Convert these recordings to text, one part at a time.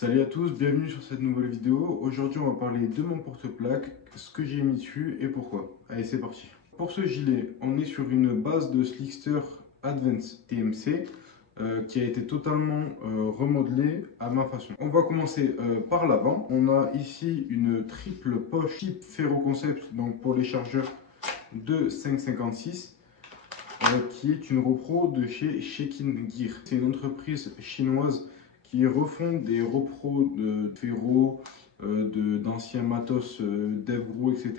Salut à tous, bienvenue sur cette nouvelle vidéo. Aujourd'hui, on va parler de mon porte-plaque, ce que j'ai mis dessus et pourquoi. Allez, c'est parti. Pour ce gilet, on est sur une base de Slickster Advance TMC qui a été totalement remodelée à ma façon. On va commencer par l'avant. On a ici une triple poche type Ferro Concept, donc pour les chargeurs de 5,56 qui est une repro de chez Shekin Gear. C'est une entreprise chinoise qui refont des repros de ferro, d'anciens matos, DevGro, etc.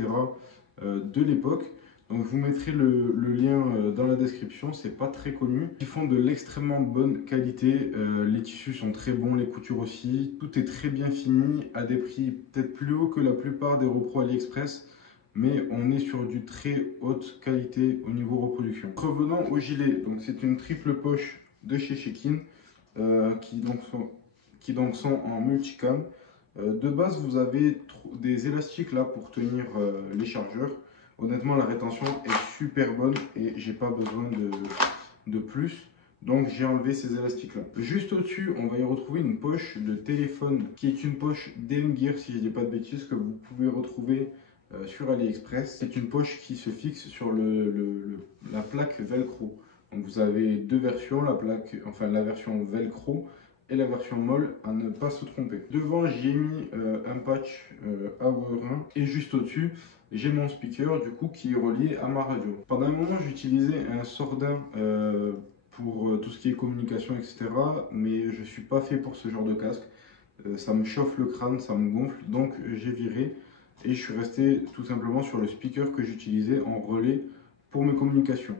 De l'époque. Donc je vous mettrai le lien dans la description, c'est pas très connu. Ils font de l'extrêmement bonne qualité, les tissus sont très bons, les coutures aussi. Tout est très bien fini, à des prix peut-être plus hauts que la plupart des repros AliExpress, mais on est sur du très haute qualité au niveau reproduction. Revenons au gilet, donc c'est une triple poche de chez Shekin qui donc sont en multicam. De base, vous avez des élastiques là pour tenir les chargeurs. Honnêtement, la rétention est super bonne et j'ai pas besoin de plus. Donc j'ai enlevé ces élastiques là. Juste au-dessus, on va y retrouver une poche de téléphone qui est une poche DM Gear, si je dis pas de bêtises, que vous pouvez retrouver sur AliExpress. C'est une poche qui se fixe sur la plaque Velcro. Donc vous avez deux versions, la version Velcro et la version molle, à ne pas se tromper. Devant, j'ai mis un patch AV1 et juste au-dessus, j'ai mon speaker du coup qui est relié à ma radio. Pendant un moment, j'utilisais un Sordin pour tout ce qui est communication, etc. Mais je suis pas fait pour ce genre de casque. Ça me chauffe le crâne, ça me gonfle, donc j'ai viré et je suis resté tout simplement sur le speaker que j'utilisais en relais pour mes communications.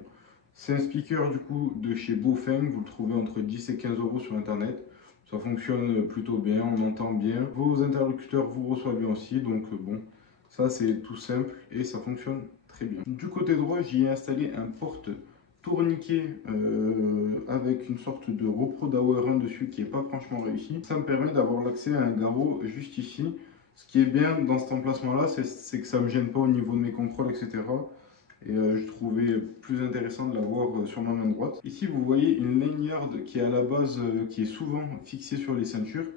C'est un speaker du coup de chez Baofeng, vous le trouvez entre 10 et 15 euros sur internet. Ça fonctionne plutôt bien, on entend bien. Vos interlocuteurs vous reçoivent bien aussi, donc bon, ça c'est tout simple et ça fonctionne très bien. Du côté droit, j'y ai installé un porte tourniquet avec une sorte de repro d'AOR1 dessus qui n'est pas franchement réussi. Ça me permet d'avoir l'accès à un garrot juste ici. Ce qui est bien dans cet emplacement là, c'est que ça ne me gêne pas au niveau de mes contrôles, etc. Et je trouvais plus intéressant de l'avoir sur ma main droite. Ici, vous voyez une lanyard qui est à la base, qui est souvent fixée sur les ceintures.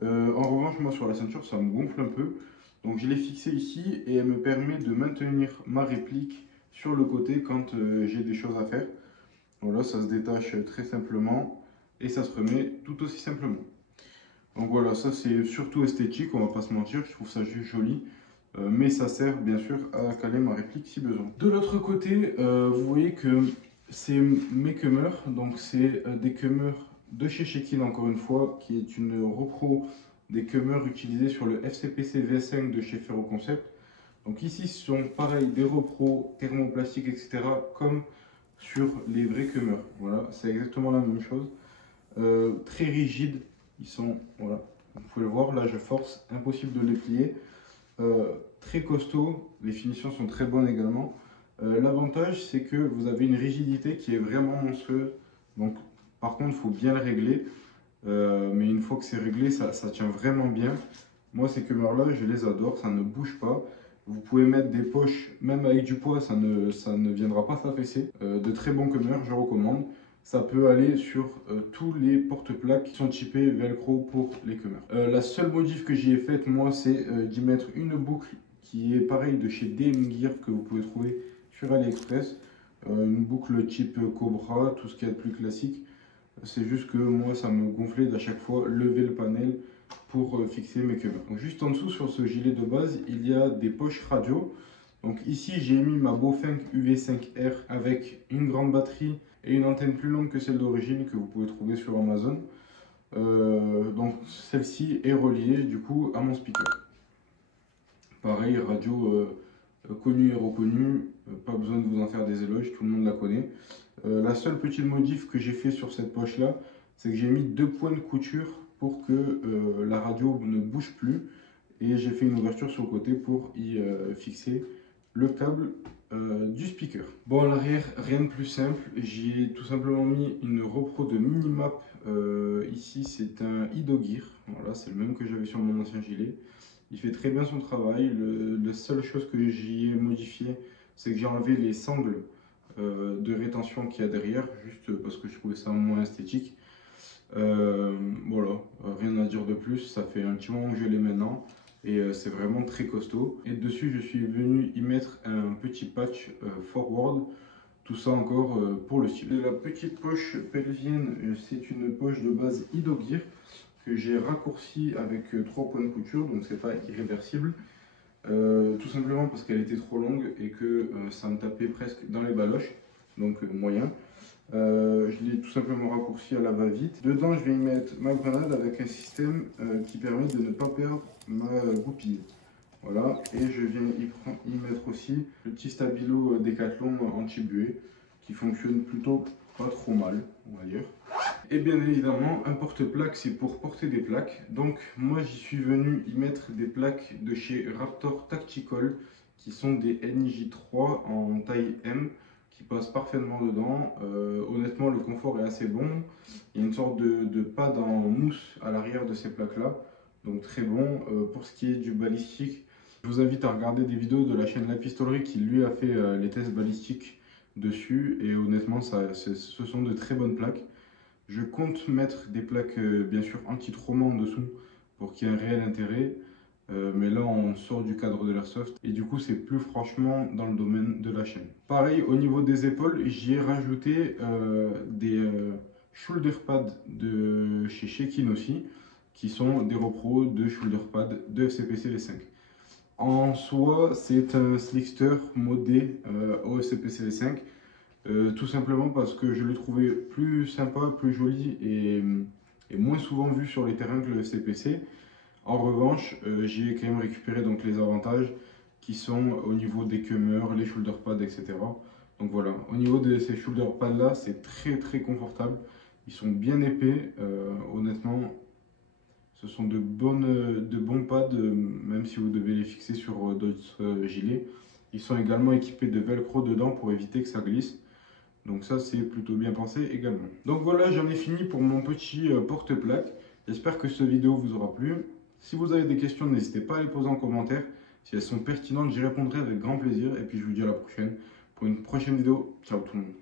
En revanche, moi sur la ceinture, ça me gonfle un peu. Donc je l'ai fixée ici et elle me permet de maintenir ma réplique sur le côté quand j'ai des choses à faire. Voilà, ça se détache très simplement et ça se remet tout aussi simplement. Donc voilà, ça c'est surtout esthétique, on va pas se mentir, je trouve ça juste joli. Mais ça sert bien sûr à caler ma réplique si besoin. De l'autre côté, vous voyez que c'est mes cummers, donc c'est des cummers de chez Shekin encore une fois, qui est une repro des cummers utilisés sur le FCPC V5 de chez Ferro Concept. Donc ici ce sont pareil des repros thermoplastiques, etc. comme sur les vrais cummers. Voilà, c'est exactement la même chose. Très rigides, ils sont, voilà, vous pouvez le voir, là je force, impossible de les plier. Très costaud, les finitions sont très bonnes également. L'avantage c'est que vous avez une rigidité qui est vraiment monstrueuse. Donc par contre il faut bien le régler. Mais une fois que c'est réglé, ça tient vraiment bien. Moi ces cummers là je les adore, ça ne bouge pas. Vous pouvez mettre des poches, même avec du poids, ça ne viendra pas s'affaisser. De très bons cummers, je recommande. Ça peut aller sur tous les porte-plaques qui sont typés Velcro pour les cummers. La seule modif que j'y ai faite, moi, c'est d'y mettre une boucle qui est pareille de chez DM Gear que vous pouvez trouver sur AliExpress. Une boucle type Cobra, tout ce qu'il y a de plus classique. C'est juste que moi, ça me gonflait d'à chaque fois lever le panel pour fixer mes cummers. Donc, juste en dessous, sur ce gilet de base, il y a des poches radio. Donc ici, j'ai mis ma Baofeng UV5R avec une grande batterie et une antenne plus longue que celle d'origine que vous pouvez trouver sur Amazon. Donc celle-ci est reliée du coup à mon speaker. Pareil, radio connue et reconnue, pas besoin de vous en faire des éloges, tout le monde la connaît. La seule petite modif que j'ai fait sur cette poche là, c'est que j'ai mis deux points de couture pour que la radio ne bouge plus et j'ai fait une ouverture sur le côté pour y fixer le câble du speaker. Bon, à l'arrière, rien de plus simple, j'y ai tout simplement mis une repro de Minimap. Ici c'est un Idogear, voilà, c'est le même que j'avais sur mon ancien gilet. Il fait très bien son travail. La seule chose que j'y ai modifié, c'est que j'ai enlevé les sangles de rétention qu'il y a derrière, juste parce que je trouvais ça moins esthétique. Voilà, rien à dire de plus, ça fait un petit moment que je l'ai maintenant et c'est vraiment très costaud. Et dessus, je suis venu y mettre un petit patch forward, tout ça encore pour le style. Et la petite poche pelvienne, c'est une poche de base Idogear que j'ai raccourci avec 3 points de couture, donc c'est pas irréversible. Tout simplement parce qu'elle était trop longue et que ça me tapait presque dans les baloches, donc moyen. Je l'ai tout simplement raccourci à la va-vite. Dedans, je vais y mettre ma grenade avec un système qui permet de ne pas perdre ma goupille. Voilà, et je viens y mettre aussi le petit stabilo Decathlon anti-buée qui fonctionne plutôt pas trop mal, on va dire. Et bien évidemment, un porte-plaque, c'est pour porter des plaques. Donc moi, j'y suis venu y mettre des plaques de chez Raptor Tactical qui sont des NJ3 en taille M qui passent parfaitement dedans. Honnêtement, le confort est assez bon. Il y a une sorte de pad en mousse à l'arrière de ces plaques-là. Donc très bon. Pour ce qui est du balistique, je vous invite à regarder des vidéos de la chaîne La Pistolerie qui lui a fait les tests balistiques dessus. Et honnêtement, ce sont de très bonnes plaques. Je compte mettre des plaques bien sûr anti-trauma en dessous pour qu'il y ait un réel intérêt. Mais là on sort du cadre de l'airsoft et du coup c'est plus franchement dans le domaine de la chaîne. Pareil au niveau des épaules, j'y ai rajouté des shoulder pads de chez Shekin aussi, qui sont des repros de shoulder pads de FCPC V5. En soi c'est un slickster modé au FCPC V5. Tout simplement parce que je le trouvais plus sympa, plus joli et moins souvent vu sur les terrains que le FCPC. En revanche, j'y ai quand même récupéré donc les avantages qui sont au niveau des cumeurs, les shoulder pads, etc. Donc voilà, au niveau de ces shoulder pads là, c'est très confortable. Ils sont bien épais, honnêtement, ce sont de bons pads, même si vous devez les fixer sur d'autres gilets. Ils sont également équipés de velcro dedans pour éviter que ça glisse. Donc ça, c'est plutôt bien pensé également. Donc voilà, j'en ai fini pour mon petit porte-plaque. J'espère que cette vidéo vous aura plu. Si vous avez des questions, n'hésitez pas à les poser en commentaire. Si elles sont pertinentes, j'y répondrai avec grand plaisir. Et puis je vous dis à la prochaine pour une prochaine vidéo. Ciao tout le monde.